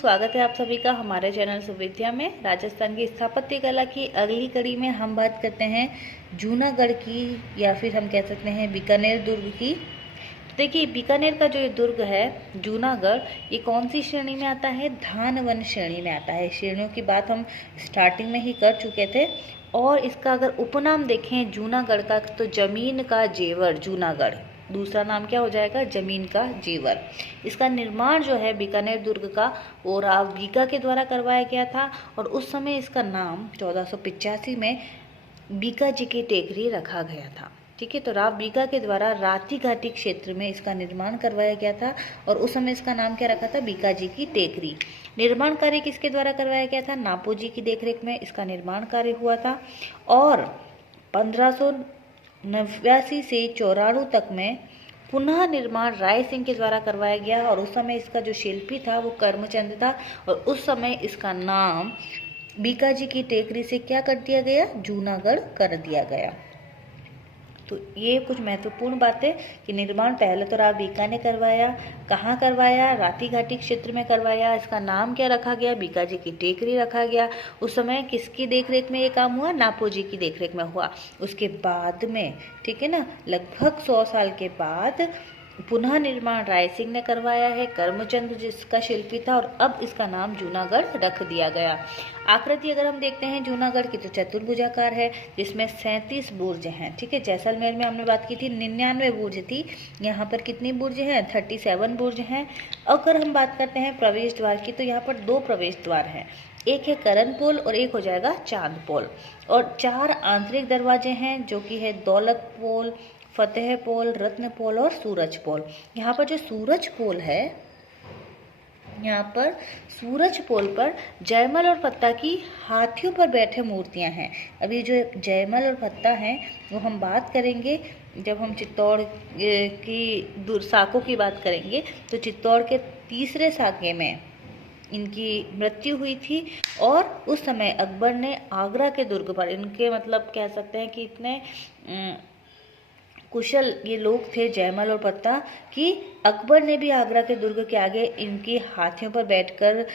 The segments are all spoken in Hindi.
स्वागत है आप सभी का हमारे चैनल सुविद्या में। राजस्थान की स्थापत्य कला की अगली कड़ी में हम बात करते हैं जूनागढ़ की, या फिर हम कह सकते हैं बीकानेर दुर्ग की। देखिए, बीकानेर का जो ये दुर्ग है जूनागढ़, ये कौन सी श्रेणी में आता है? धान वन श्रेणी में आता है। श्रेणियों की बात हम स्टार्टिंग में ही कर चुके थे। और इसका अगर उपनाम देखें जूनागढ़ का, तो जमीन का जेवर जूनागढ़, दूसरा नाम क्या हो जाएगा? जमीन का जेवर। इसका निर्माण जो है बीकानेर दुर्ग का, वो राव बीका के द्वारा करवाया गया था। और उस समय इसका नाम 1485 में बीका जी की टेकरी रखा गया था। ठीक है, तो राव बीका के द्वारा राती घाटी क्षेत्र में इसका निर्माण करवाया गया था। और उस समय इसका नाम क्या रखा था? बीका जी की टेकरी। निर्माण कार्य किसके द्वारा करवाया गया था? नापो जी की देखरेख में इसका निर्माण कार्य हुआ था। और 1589 से 94 तक में पुनः निर्माण राय सिंह के द्वारा करवाया गया। और उस समय इसका जो शिल्पी था वो कर्मचंद था। और उस समय इसका नाम बीका जी की टेकरी से क्या कर दिया गया? जूनागढ़ कर दिया गया। तो ये कुछ महत्वपूर्ण बातें कि निर्माण पहले तो राव बीका ने करवाया। कहाँ करवाया? राती घाटी क्षेत्र में करवाया। इसका नाम क्या रखा गया? बीका जी की टेकरी रखा गया। उस समय किसकी देखरेख में ये काम हुआ? नापो जी की देखरेख में हुआ। उसके बाद में, ठीक है ना, लगभग 100 साल के बाद पुनः निर्माण राय सिंह ने करवाया है, कर्मचंद जिसका शिल्पी था। और अब इसका नाम जूनागढ़ रख दिया गया। आकृति अगर हम देखते हैं जूनागढ़ की, तो चतुर्भुजाकार है, जिसमें 37 बुर्ज हैं। ठीक है, जैसलमेर में हमने बात की थी 99 बुर्ज थी, यहाँ पर कितनी बुर्ज हैं? 37 बुर्ज हैं। अगर हम बात करते हैं प्रवेश द्वार की, तो यहाँ पर 2 प्रवेश द्वार हैं, एक है करण पोल और एक हो जाएगा चांद पोल। और 4 आंतरिक दरवाजे हैं, जो कि है दौलत पोल, फतेह पोल, रत्न पोल और सूरज पोल। यहाँ पर जो सूरज पोल है, यहाँ पर सूरज पोल पर जयमल और पत्ता की हाथियों पर बैठे मूर्तियाँ हैं। अभी जो जयमल और पत्ता हैं वो हम बात करेंगे जब हम चित्तौड़ की साकों की बात करेंगे। तो चित्तौड़ के 3रे साके में इनकी मृत्यु हुई थी। और उस समय अकबर ने आगरा के दुर्ग पर, इनके मतलब कह सकते हैं कि इतने कुशल ये लोग थे जयमल और पत्ता, कि अकबर ने भी आगरा के दुर्ग के आगे इनकी हाथियों पर बैठकर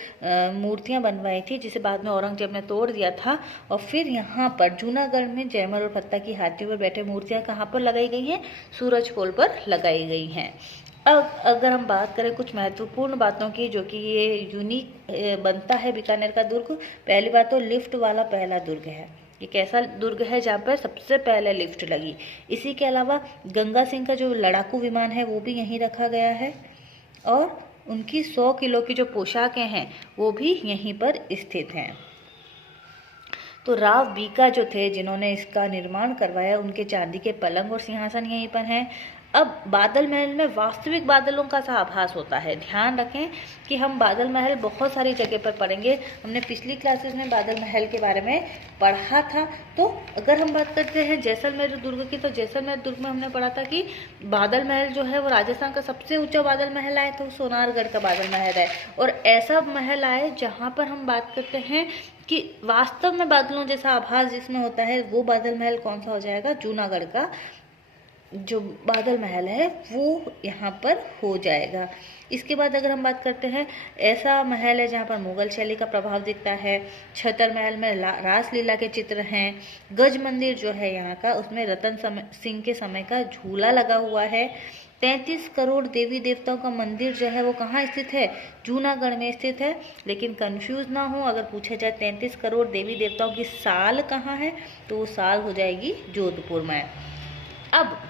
मूर्तियां बनवाई थी, जिसे बाद में औरंगजेब ने तोड़ दिया था। और फिर यहाँ पर जूनागढ़ में जयमल और पत्ता की हाथियों पर बैठे मूर्तियां कहाँ पर लगाई गई हैं? सूरज पोल पर लगाई गई हैं। अब अगर हम बात करें कुछ महत्वपूर्ण बातों की, जो कि ये यूनिक बनता है बीकानेर का दुर्ग। पहली बात तो लिफ्ट वाला पहला दुर्ग है। ये कैसा दुर्ग है? जहाँ पर सबसे पहले लिफ्ट लगी। इसी के अलावा गंगा सिंह का जो लड़ाकू विमान है वो भी यहीं रखा गया है। और उनकी 100 किलो की जो पोशाकें हैं वो भी यहीं पर स्थित हैं। तो राव बीका जो थे, जिन्होंने इसका निर्माण करवाया, उनके चांदी के पलंग और सिंहासन यहीं पर हैं। अब बादल महल में वास्तविक बादलों का सा आभास होता है। ध्यान रखें कि हम बादल महल बहुत सारी जगह पर पढ़ेंगे। हमने पिछली क्लासेस में बादल महल के बारे में पढ़ा था। तो अगर हम बात करते हैं जैसलमेर दुर्ग की, तो जैसलमेर दुर्ग में हमने पढ़ा था कि बादल महल जो है वो राजस्थान का सबसे ऊंचा बादल महल आए, तो सोनारगढ़ का बादल महल है। और ऐसा महल आए जहाँ पर हम बात करते हैं कि वास्तव में बादलों जैसा आभास जिसमें होता है, वो बादल महल कौन सा हो जाएगा? जूनागढ़ का जो बादल महल है वो यहाँ पर हो जाएगा। इसके बाद अगर हम बात करते हैं, ऐसा महल है जहाँ पर मुगल शैली का प्रभाव दिखता है। छतर महल में रासलीला के चित्र हैं। गज मंदिर जो है यहाँ का, उसमें रतन सिंह के समय का झूला लगा हुआ है। 33 करोड़ देवी देवताओं का मंदिर जो है वो कहाँ स्थित है? जूनागढ़ में स्थित है। लेकिन कंफ्यूज ना हो, अगर पूछा जाए 33 करोड़ देवी देवताओं की साल कहाँ है, तो वो साल हो जाएगी जोधपुर में। अब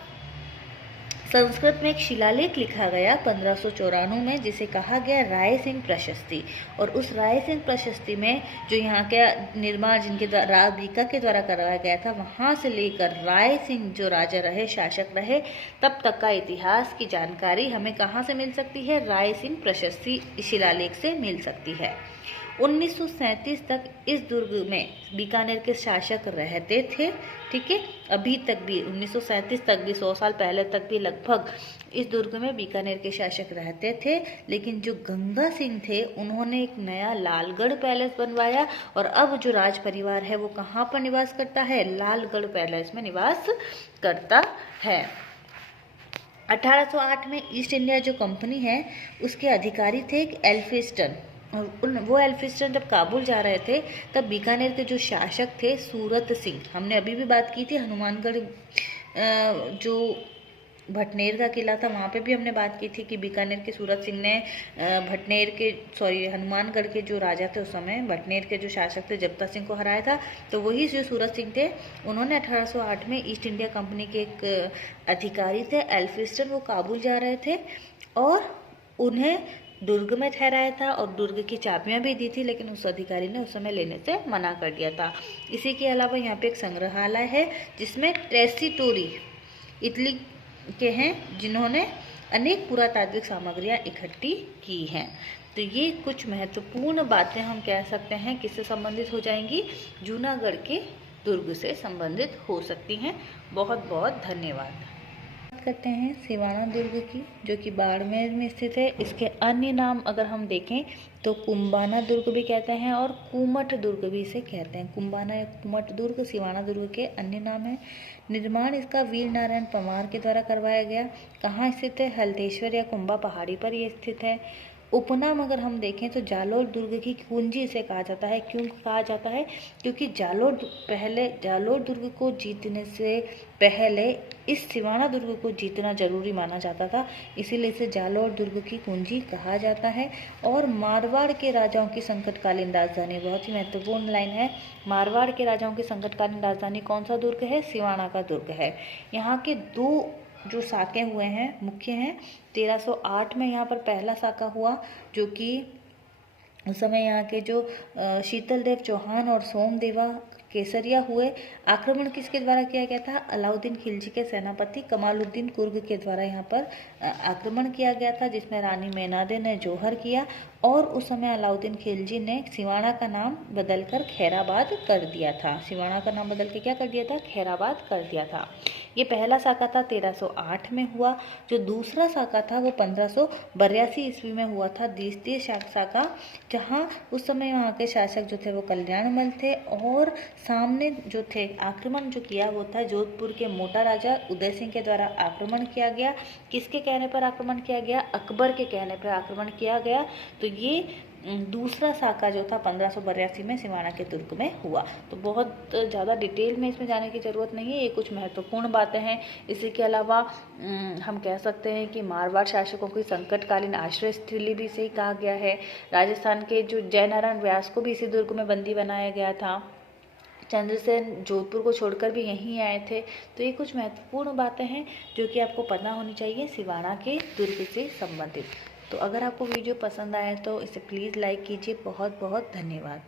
संस्कृत में एक शिलालेख लिखा गया 1594 में, जिसे कहा गया राय सिंह प्रशस्ति। और उस राय सिंह प्रशस्ति में जो यहाँ का निर्माण जिनके द्वारा राव बीका के द्वारा करवाया गया था, वहाँ से लेकर राय सिंह जो राजा रहे, शासक रहे, तब तक का इतिहास की जानकारी हमें कहाँ से मिल सकती है? राय सिंह प्रशस्ति शिलालेख से मिल सकती है। 1937 तक इस दुर्ग में बीकानेर के शासक रहते थे। ठीक है, अभी तक भी 1937 तक भी, 100 साल पहले तक भी लगभग इस दुर्ग में बीकानेर के शासक रहते थे। लेकिन जो गंगा सिंह थे, उन्होंने एक नया लालगढ़ पैलेस बनवाया। और अब जो राज परिवार है वो कहाँ पर निवास करता है? लालगढ़ पैलेस में निवास करता है। 1808 में ईस्ट इंडिया जो कंपनी है उसके अधिकारी थे एक एल्फिस्टन। वो एल्फिस्टन जब काबुल जा रहे थे तब बीकानेर के जो शासक थे सूरत सिंह, हमने अभी भी बात की थी हनुमानगढ़ जो भटनेर का किला था वहाँ पे भी हमने बात की थी कि बीकानेर के सूरत सिंह ने हनुमानगढ़ के जो राजा थे उस समय, भटनेर के जो शासक थे जब्ता सिंह को हराया था। तो वही जो सूरत सिंह थे उन्होंने 1808 में ईस्ट इंडिया कंपनी के एक अधिकारी थे एल्फिस्टन, वो काबुल जा रहे थे और उन्हें दुर्ग में ठहराया था और दुर्ग की चाबियां भी दी थी, लेकिन उस अधिकारी ने उस समय लेने से मना कर दिया था। इसी के अलावा यहाँ पे एक संग्रहालय है जिसमें ट्रेसिटोरी इटली के हैं जिन्होंने अनेक पुरातात्विक सामग्रियाँ इकट्ठी की हैं। तो ये कुछ महत्वपूर्ण बातें हम कह सकते हैं किससे संबंधित हो जाएंगी, जूनागढ़ के दुर्ग से संबंधित हो सकती हैं। बहुत बहुत धन्यवाद। करते हैं सिवाना दुर्ग की, जो कि बाड़मेर में स्थित है। इसके अन्य नाम अगर हम देखें तो कुंबाना दुर्ग भी कहते हैं और कुमट दुर्ग भी इसे कहते हैं। कुंबाना या कुमट दुर्ग सिवाना दुर्ग के अन्य नाम है। निर्माण इसका वीर नारायण परमार के द्वारा करवाया गया। कहाँ स्थित है? हल्देश्वर या कुंबा पहाड़ी पर ये स्थित है। उपनाम अगर हम देखें तो जालोर दुर्ग की कुंजी इसे कहा जाता है। क्यों कहा जाता है? क्योंकि जालोर दुर्ग को जीतने से पहले इस सिवाना दुर्ग को जीतना जरूरी माना जाता था, इसीलिए इसे जालोर दुर्ग की कुंजी कहा जाता है। और मारवाड़ के राजाओं की संकटकालीन राजधानी, बहुत ही महत्वपूर्ण लाइन है, मारवाड़ के राजाओं की संकटकालीन राजधानी कौन सा दुर्ग है? सिवाना का दुर्ग है। यहाँ के दो जो साके हुए हैं मुख्य हैं। 1308 में यहाँ पर पहला साका हुआ, जो कि उस समय यहाँ के जो शीतल देव चौहान और सोमदेवा केसरिया हुए। आक्रमण किसके द्वारा किया गया था? अलाउद्दीन खिलजी के सेनापति कमालुद्दीन कुर्ग के द्वारा यहाँ पर आक्रमण किया गया था, जिसमें रानी मेनादे ने जोहर किया और उस समय अलाउद्दीन खिलजी ने सिवाना का नाम बदलकर खैराबाद कर दिया था। सिवाना का नाम बदल के क्या कर दिया था? खैराबाद कर दिया था। ये पहला साका था 1308 में हुआ। जो दूसरा साका था वो 1582 ईस्वी में हुआ था, द्वितीय साका, जहाँ उस समय वहाँ के शासक जो थे वो कल्याणमल थे और सामने जो थे आक्रमण जो किया वो था जोधपुर के मोटा राजा उदय सिंह के द्वारा आक्रमण किया गया। किसके कहने पर आक्रमण किया गया? अकबर के कहने पर आक्रमण किया गया। तो ये दूसरा साका जो था 1582 में सिवाना के दुर्ग में हुआ। तो बहुत ज़्यादा डिटेल में इसमें जाने की ज़रूरत नहीं है, ये कुछ महत्वपूर्ण बातें हैं। इसी के अलावा हम कह सकते हैं कि मारवाड़ शासकों की संकटकालीन आश्रय स्थली भी इसे ही कहा गया है। राजस्थान के जो जयनारायण व्यास को भी इसी दुर्ग में बंदी बनाया गया था। चंद्रसेन जोधपुर को छोड़कर भी यहीं आए थे। तो ये कुछ महत्वपूर्ण बातें हैं जो कि आपको पता होनी चाहिए सिवाना के दुर्ग से संबंधित। तो अगर आपको वीडियो पसंद आए तो इसे प्लीज़ लाइक कीजिए। बहुत बहुत धन्यवाद।